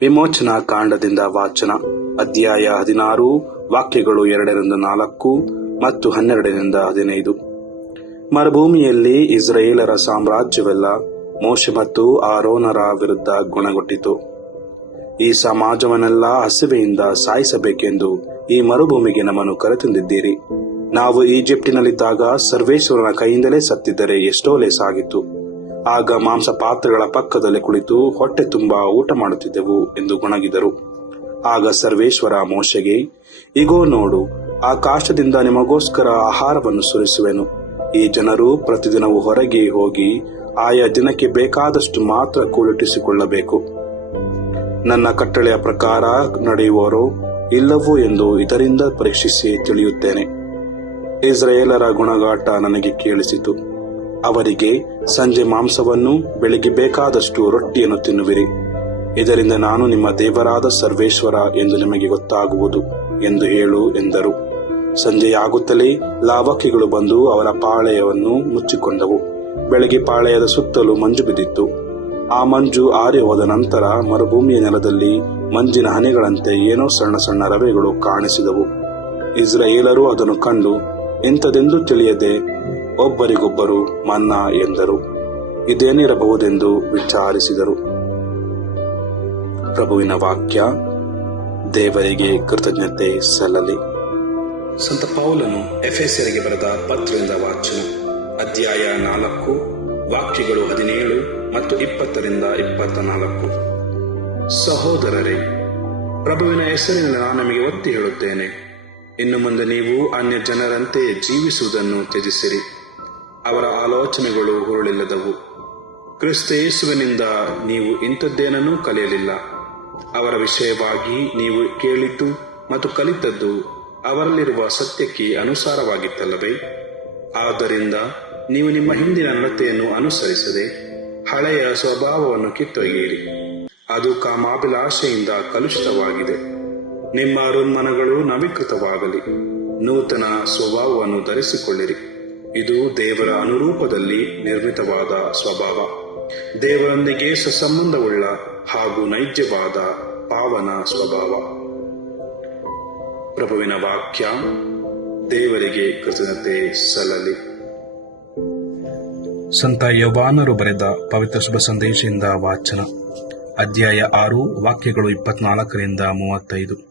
ವಿಮೋಚನಾ ಕಾಂಡದಿಂದ ವಾಚನ, ಅಧ್ಯಾಯ ಹದಿನಾರು, ವಾಕ್ಯಗಳು ಎರಡರಿಂದ ನಾಲ್ಕು ಮತ್ತು ಹನ್ನೆರಡರಿಂದ ಹದಿನೈದು. ಮರುಭೂಮಿಯಲ್ಲಿ ಇಸ್ರೇಲರ ಸಾಮ್ರಾಜ್ಯವೆಲ್ಲ ಮೋಶೆ ಮತ್ತು ಆರೋನರ ವಿರುದ್ಧ ಗುಣಗೊಟ್ಟಿತು. ಈ ಸಮಾಜವನ್ನೆಲ್ಲ ಹಸಿವೆಯಿಂದ ಸಾಯಿಸಬೇಕೆಂದು ಈ ಮರುಭೂಮಿಗೆ ನಮ್ಮನ್ನು ಕರೆತಂದಿದ್ದೀರಿ. ನಾವು ಈಜಿಪ್ಟಿನಲ್ಲಿದ್ದಾಗ ಸರ್ವೇಶ್ವರನ ಕೈಯಿಂದಲೇ ಸತ್ತಿದ್ದರೆ ಎಷ್ಟೋ ಲೇಸಾಗಿತ್ತು. ಆಗ ಮಾಂಸ ಪಾತ್ರೆಗಳ ಪಕ್ಕದಲ್ಲಿ ಕುಳಿತು ಹೊಟ್ಟೆ ತುಂಬಾ ಊಟ ಮಾಡುತ್ತಿದ್ದೆವು ಎಂದು ಗುಣಗಿದರು. ಆಗ ಸರ್ವೇಶ್ವರ ಮೋಶೆಗೆ, ಇಗೋ ನೋಡು, ಆ ಕಾಷ್ಟದಿಂದ ನಿಮಗೋಸ್ಕರ ಆಹಾರವನ್ನು ಸುರಿಸುವೆನು. ಈ ಜನರು ಪ್ರತಿದಿನವೂ ಹೊರಗೆ ಹೋಗಿ ಆಯಾ ದಿನಕ್ಕೆ ಬೇಕಾದಷ್ಟು ಮಾತ್ರ ಕೂಲಿಟ್ಟಿಸಿಕೊಳ್ಳಬೇಕು ನನ್ನ ಕಟ್ಟಳೆಯ ಪ್ರಕಾರ ನಡೆಯುವರೋ ಇಲ್ಲವೋ ಎಂದು ಇದರಿಂದ ಪರೀಕ್ಷಿಸಿ ತಿಳಿಯುತ್ತೇನೆ. ಇಸ್ರಾಯೇಲರ ಗುಣಗಾಟ ನನಗೆ ಕೇಳಿಸಿತು. ಅವರಿಗೆ ಸಂಜೆ ಮಾಂಸವನ್ನು ಬೆಳಿಗ್ಗೆ ಬೇಕಾದಷ್ಟು ರೊಟ್ಟಿಯನ್ನು ತಿನ್ನುವಿರಿ. ಇದರಿಂದ ನಾನು ನಿಮ್ಮ ದೇವರಾದ ಸರ್ವೇಶ್ವರ ಎಂದು ನಿಮಗೆ ಗೊತ್ತಾಗುವುದು ಎಂದು ಹೇಳು ಎಂದರು. ಸಂಜೆಯಾಗುತ್ತಲೇ ಲಾವಕ್ಕಿಗಳು ಬಂದು ಅವರ ಪಾಳೆಯವನ್ನು ಮುಚ್ಚಿಕೊಂಡವು. ಬೆಳಗ್ಗೆ ಪಾಳೆಯದ ಸುತ್ತಲೂ ಮಂಜು ಬಿದ್ದಿತ್ತು. ಆ ಮಂಜು ಆರಿ ಹೋದ ನಂತರ ಮರುಭೂಮಿಯ ನೆಲದಲ್ಲಿ ಮಂಜಿನ ಹನಿಗಳಂತೆ ಏನೋ ಸಣ್ಣ ಸಣ್ಣ ರವೆಗಳು ಕಾಣಿಸಿದವು. ಇಸ್ರಾಯೇಲರು ಅದನ್ನು ಕಂಡು ಎಂತದೆಂದು ತಿಳಿಯದೆ ಒಬ್ಬರಿಗೊಬ್ಬರು ಮನ್ನಾ ಎಂದರು. ಇದೇನಿರಬಹುದೆಂದು ವಿಚಾರಿಸಿದರು. ಪ್ರಭುವಿನ ವಾಕ್ಯ, ದೇವರಿಗೆ ಕೃತಜ್ಞತೆ ಸಲ್ಲಲಿ. ಸಂತ ಪೌಲನು ಎಫೆಸರಿಗೆ ಬರೆದ ಪತ್ರದಿಂದ ವಾಚನ, ಅಧ್ಯಾಯ ನಾಲ್ಕು, ವಾಕ್ಯಗಳು ಹದಿನೇಳು ಮತ್ತು ಇಪ್ಪತ್ತರಿಂದ ಇಪ್ಪತ್ತ ನಾಲ್ಕು ಸಹೋದರರೇ, ಪ್ರಭುವಿನ ಹೆಸರಿನಿಂದ ನಾನು ನಿಮಗೆ ಒತ್ತಿ ಹೇಳುತ್ತೇನೆ. ಇನ್ನು ಮುಂದೆ ನೀವು ಅನ್ಯ ಜನರಂತೆ ಜೀವಿಸುವುದನ್ನು ತ್ಯಜಿಸಿರಿ. ಅವರ ಆಲೋಚನೆಗಳು ಹುರುಳಿಲ್ಲದವು ಕ್ರಿಸ್ತ ಯೇಸುವಿನಿಂದ ನೀವು ಇಂಥದ್ದೇನನ್ನೂ ಕಲಿಯಲಿಲ್ಲ. ಅವರ ವಿಷಯವಾಗಿ ನೀವು ಕೇಳಿದ್ದು ಮತ್ತು ಕಲಿತದ್ದು ಅವರಲ್ಲಿರುವ ಸತ್ಯಕ್ಕೆ ಅನುಸಾರವಾಗಿತ್ತಲ್ಲವೇ? ಆದ್ದರಿಂದ ನೀವು ನಿಮ್ಮ ಹಿಂದಿನ ನಡತೆಯನ್ನು ಅನುಸರಿಸದೆ ಹಳೆಯ ಸ್ವಭಾವವನ್ನು ಕಿತ್ತೊಯ್ಯಿರಿ ಅದು ಕಾಮಾಭಿಲಾಷೆಯಿಂದ ಕಲುಷಿತವಾಗಿದೆ. ನಿಮ್ಮ ಹೃನ್ಮನಗಳು ನವೀಕೃತವಾಗಲಿ. ನೂತನ ಸ್ವಭಾವವನ್ನು ಧರಿಸಿಕೊಳ್ಳಿರಿ. ಇದು ದೇವರ ಅನುರೂಪದಲ್ಲಿ ನಿರ್ಮಿತವಾದ ಸ್ವಭಾವ. ದೇವರೊಂದಿಗೆ ಸಸಂಬಂಧವುಳ್ಳ ಹಾಗೂ ನೈಜವಾದ ಪಾವನ ಸ್ವಭಾವ. ಪ್ರಭುವಿನ ವಾಕ್ಯ, ದೇವರಿಗೆ ಕೃತಜ್ಞತೆ ಸಲ್ಲಲಿ. ಸಂತ ಯವಾನರು ಬರೆದ ಪವಿತ್ರ ಶುಭ ಸಂದೇಶದಿಂದ ವಾಚನ. ಅಧ್ಯಾಯ ಆರು, ವಾಕ್ಯಗಳು ಇಪ್ಪತ್ನಾಲ್ಕರಿಂದ ಮೂವತ್ತೈದು.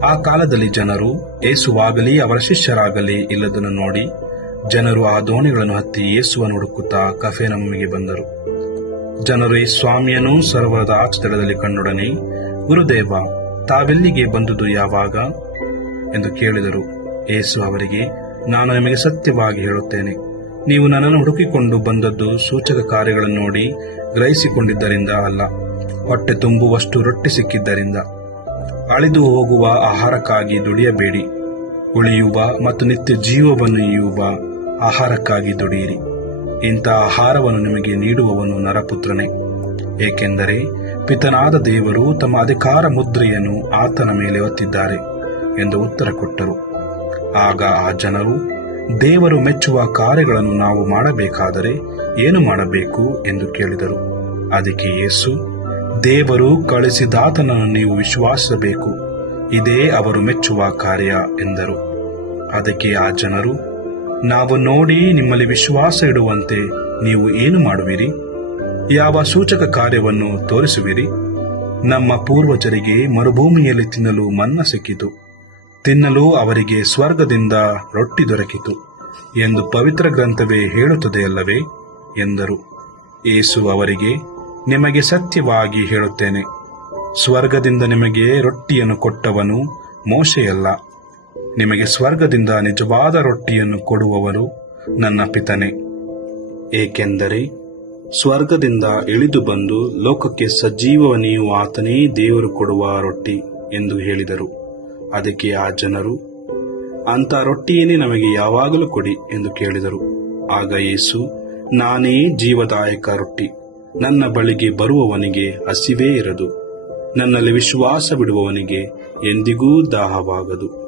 ಆ ಕಾಲದಲ್ಲಿ ಜನರು ಏಸುವಾಗಲಿ ಅವರ ಶಿಷ್ಯರಾಗಲಿ ಇಲ್ಲದನ್ನು ನೋಡಿ ಜನರು ಆ ದೋಣಿಗಳನ್ನು ಹತ್ತಿ ಯೇಸುವನ್ನು ಹುಡುಕುತ್ತಾ ಕಫೇನಮ್ಮಿಗೆ ಬಂದರು. ಜನರು ಈ ಸ್ವಾಮಿಯನ್ನು ಸರೋವರದ ಆಚದಳದಲ್ಲಿ ಕಂಡೊಡನೆ, ಗುರುದೇವ, ತಾವೆಲ್ಲಿಗೆ ಬಂದುದು ಯಾವಾಗ? ಎಂದು ಕೇಳಿದರು. ಏಸು ಅವರಿಗೆ, ನಾನು ನಿಮಗೆ ಸತ್ಯವಾಗಿ ಹೇಳುತ್ತೇನೆ. ನೀವು ನನ್ನನ್ನು ಹುಡುಕಿಕೊಂಡು ಬಂದದ್ದು ಸೂಚಕ ಕಾರ್ಯಗಳನ್ನು ನೋಡಿ ಗ್ರಹಿಸಿಕೊಂಡಿದ್ದರಿಂದ ಅಲ್ಲ, ಹೊಟ್ಟೆ ತುಂಬುವಷ್ಟು ರೊಟ್ಟಿ ಸಿಕ್ಕಿದ್ದರಿಂದ. ಅಳಿದು ಹೋಗುವ ಆಹಾರಕ್ಕಾಗಿ ದುಡಿಯಬೇಡಿ. ಉಳಿಯುವ ಮತ್ತು ನಿತ್ಯ ಜೀವವನ್ನು ಇಯುವ ಆಹಾರಕ್ಕಾಗಿ ದುಡಿಯಿರಿ. ಇಂಥ ಆಹಾರವನ್ನು ನಿಮಗೆ ನೀಡುವವನು ನರಪುತ್ರನೇ. ಏಕೆಂದರೆ ಪಿತನಾದ ದೇವರು ತಮ್ಮ ಅಧಿಕಾರ ಮುದ್ರೆಯನ್ನು ಆತನ ಮೇಲೆ ಒತ್ತಿದ್ದಾರೆ ಎಂದು ಉತ್ತರ ಕೊಟ್ಟರು. ಆಗ ಆ ಜನರು, ದೇವರು ಮೆಚ್ಚುವ ಕಾರ್ಯಗಳನ್ನು ನಾವು ಮಾಡಬೇಕಾದರೆ ಏನು ಮಾಡಬೇಕು ಎಂದು ಕೇಳಿದರು. ಅದಕ್ಕೆ ಯೇಸು, ದೇವರು ಕಳಿಸಿದಾತನನ್ನು ನೀವು ವಿಶ್ವಾಸಿಸಬೇಕು. ಇದೇ ಅವರು ಮೆಚ್ಚುವ ಕಾರ್ಯ ಎಂದರು. ಅದಕ್ಕೆ ಆ ಜನರು ನಾವು ನೋಡಿ ನಿಮ್ಮಲ್ಲಿ ವಿಶ್ವಾಸ ಇಡುವಂತೆ ನೀವು ಏನು ಮಾಡುವಿರಿ? ಯಾವ ಸೂಚಕ ಕಾರ್ಯವನ್ನು ತೋರಿಸುವಿರಿ? ನಮ್ಮ ಪೂರ್ವಜರಿಗೆ ಮರುಭೂಮಿಯಲ್ಲಿ ತಿನ್ನಲು ಮನ್ನ ಸಿಕ್ಕಿತು. ತಿನ್ನಲು ಅವರಿಗೆ ಸ್ವರ್ಗದಿಂದ ರೊಟ್ಟಿ ದೊರಕಿತು ಎಂದು ಪವಿತ್ರ ಗ್ರಂಥವೇ ಹೇಳುತ್ತದೆಯಲ್ಲವೇ ಎಂದರು. ಏಸು ಅವರಿಗೆ, ನಿಮಗೆ ಸತ್ಯವಾಗಿ ಹೇಳುತ್ತೇನೆ. ಸ್ವರ್ಗದಿಂದ ನಿಮಗೆ ರೊಟ್ಟಿಯನ್ನು ಕೊಟ್ಟವನು ಮೋಶೆಯಲ್ಲ. ನಿಮಗೆ ಸ್ವರ್ಗದಿಂದ ನಿಜವಾದ ರೊಟ್ಟಿಯನ್ನು ಕೊಡುವವರು ನನ್ನ ಪಿತನೆ. ಏಕೆಂದರೆ ಸ್ವರ್ಗದಿಂದ ಇಳಿದು ಬಂದು ಲೋಕಕ್ಕೆ ಸಜೀವ ಆತನೇ ದೇವರು ಕೊಡುವ ರೊಟ್ಟಿ ಎಂದು ಹೇಳಿದರು. ಅದಕ್ಕೆ ಆ ಜನರು ಅಂತ ರೊಟ್ಟಿಯನ್ನೇ ನಮಗೆ ಯಾವಾಗಲೂ ಕೊಡಿ ಎಂದು ಕೇಳಿದರು. ಆಗ ಯೇಸು, ನಾನೇ ಜೀವದಾಯಕ ರೊಟ್ಟಿ. ನನ್ನ ಬಳಿಗೆ ಬರುವವನಿಗೆ ಹಸಿವೇ ಇರದು. ನನ್ನಲ್ಲಿ ವಿಶ್ವಾಸ ಬಿಡುವವನಿಗೆ ಎಂದಿಗೂ ದಾಹವಾಗದು.